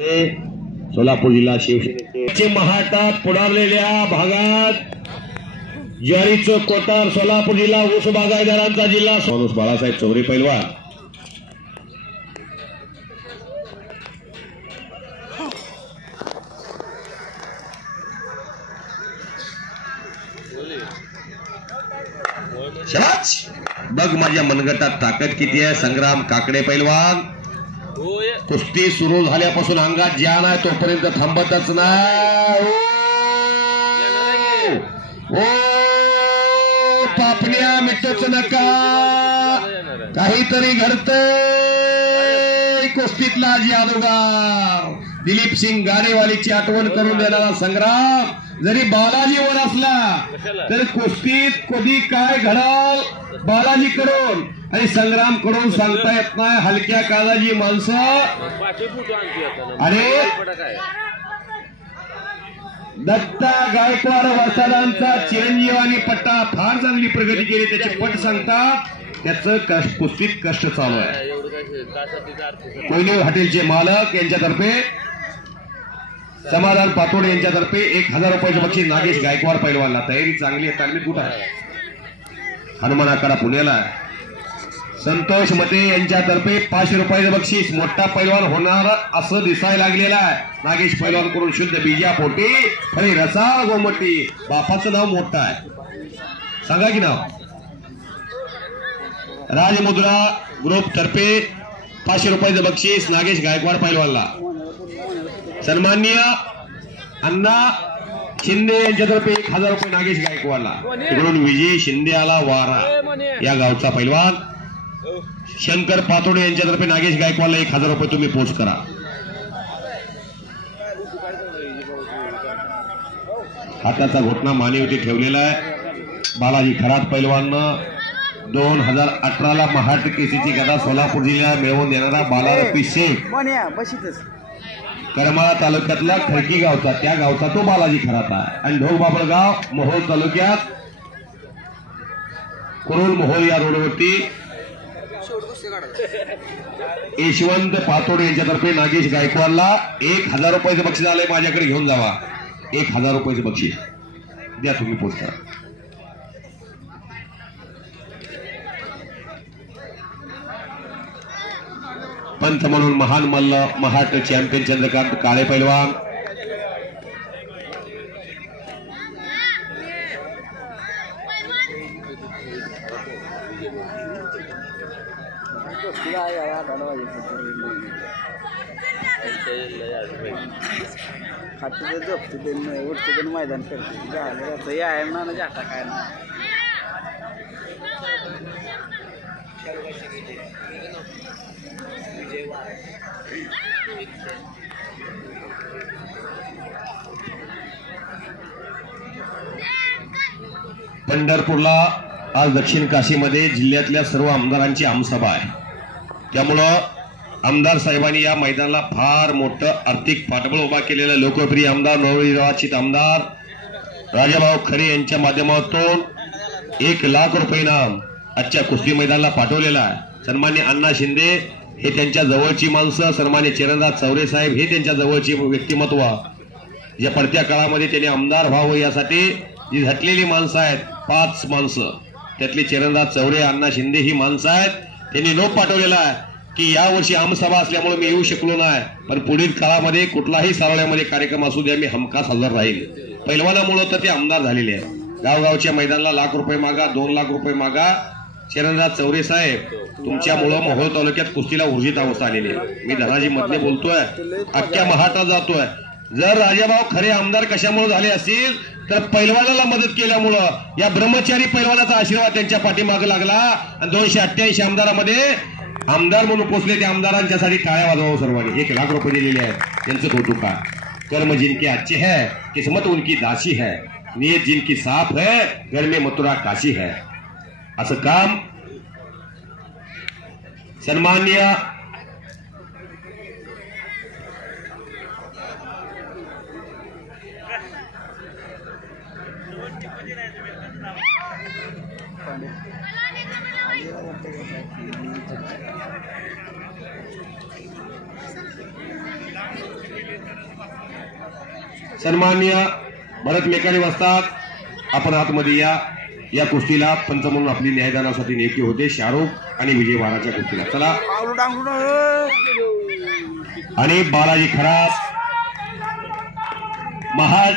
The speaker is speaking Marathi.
सोलापूर जिल्हा शिवसेनेचे महाटात पुढारलेल्या भागात ज्वारीचं कोटार सोलापूर जिल्हा ऊस बागायतदारांचा जिल्हा माणूस बाळासाहेब चौरे पैलवान शाबाश बघ माझ्या मनगटात ताकद किती आहे संग्राम काकडे पैलवान कुस्ती सुरू झाल्यापासून अंगात जान आहे तोपर्यंत थांबतच नाही ओ पापण्या मिटच नका काहीतरी घडतंय कुस्तीतला जादूगार दिलीप सिंग गाडेवालीची आठवण करून देणारा संग्राम जरी बालाजीवर असला तर कुस्तीत कधी काय घडाल बालाजी कडून आणि संग्राम कडून सांगता येत नाही हलक्या काळाची माणसं आणि दत्ता गायकवाड वसादांचा चिरंजीव आणि पट्टा फार चांगली प्रगती केली त्याची पट सांगतात त्याचं कुस्तीत कष्ट चालू आहे कोयने हॉटेलचे मालक यांच्यातर्फे समाधान पातोडे यांच्यातर्फे 1000 रुपयाचे बक्षीस नागेश गायकवाड पैलवानला तयारी चांगली आहे तालमीत कुठं आहे हनुमान आखाडा पुण्याला संतोष मते यांच्यातर्फे 500 रुपयाचे बक्षीस मोठा पैलवान होणार असं दिसायला लागलेलं आहे नागेश पैलवान करून शुद्ध बीजा पोटी खरी रसा गोमटी बापाचं नाव मोठं आहे सांगा की नाव राजमुद्रा ग्रुप तर्फे 500 रुपयाचं बक्षीस नागेश गायकवाड पैलवानला सन्माननीय अण्णा शिंदे यांच्यातर्फे 1000 रुपये नागेश गायकवाडला तिकडून विजय शिंदे आला वारा या गावचा पैलवान शंकर पातोडे यांच्यातर्फे नागेश गायकवाडला 1000 रुपये तुम्ही पोच करा हाताचा घोटणा मानेवरती ठेवलेला आहे बालाजी खरात पैलवाननं 2018ला महाराष्ट्र केसरीची गदा सोलापूर जिल्ह्यात मिळवून देणारा बालारपी शेख करमाळा तालुक्यातला खडकी गावचा त्या गावचा तो बालाजी खरात आहे आणि ढोकबाबळगाव मोहोळ तालुक्यात कुरुल मोहोळ या रोडवरती यशवंत पातोडे यांच्यातर्फे नागेश गायकवाडला 1000 रुपयाचे बक्षीस आलंय माझ्याकडे घेऊन जावा 1000 रुपयाचे बक्षीस द्या तुम्ही पोचता पंच म्हणून महान मल्ल महाराष्ट्र चॅम्पियन चंद्रकांत काळे पैलवान मैदान करते काय पंढरपूरला आज दक्षिण काशीमध्ये जिल्ह्यातल्या सर्व आमदारांची आमसभा आहे त्यामुळं आमदार साहेबांनी या मैदानाला फार मोठं आर्थिक पाठबळ उभा केलेलं लोकप्रिय आमदार नवनिर्वाचित आमदार राजाभाऊ खरे यांच्या माध्यमातून 1 लाख रुपये इनाम आजच्या कुस्ती मैदानाला पाठवलेला आहे सन्मान्य अण्णा शिंदे हे त्यांच्या जवळची माणसं सन्मान्य चरणदास चौरे साहेब हे त्यांच्या जवळची व्यक्तिमत्व या पडत्या काळामध्ये त्यांनी आमदार व्हावं यासाठी जी झटलेली माणसं आहेत 5 माणसं त्यातली चरणदास चौरे अण्णा शिंदे ही माणसं आहेत त्यांनी नोट पाठवलेला आहे की यावर्षी आमसभा असल्यामुळे मी येऊ शकलो नाही पण पुढील काळामध्ये कुठलाही सारोळ्यामध्ये कार्यक्रम असू द्या मी हमखास हजर राहील पैलवानामुळे तर ते आमदार झालेले आहेत गावगावच्या मैदानाला 1 लाख रुपये मागा 2 लाख रुपये मागा चरणदास चौरे साहेब तुमच्यामुळं मोहोळ तालुक्यात कुस्तीला ऊर्जित अवस्था आलेली आहे मी धनाजी मधले बोलतोय अख्ख्या महाराष्ट्रात जातोय जर राजाभाऊ खरे आमदार कशामुळे झाले असतील तर पैलवानाला मदत केल्यामुळं या ब्रह्मचारी पैलवानाचा आशीर्वाद त्यांच्या पाठीमागे लागला आणि 288 आमदारामध्ये आमदार म्हणून पोचले त्या आमदारांच्यासाठी टाळ्या वाजवावं सर्वांनी 1 लाख रुपये दिलेले आहेत त्यांचं कौतुक आहे कर्म जिनके अच्छे है किस्मत उनकी दासी है नियत जिनकी साफ है घर में मथुरा काशी है असं काम सन्मान्य सन्माननीय भरत मेकानी वस्ताद, आपण आतमध्ये या कुस्तीला पंच म्हणून आपली न्यायदानासाठी नियुक्ती होते शाहरुख आणि विजय वाराच्या कुस्तीला. चला. आणि बालाजी खरात महाल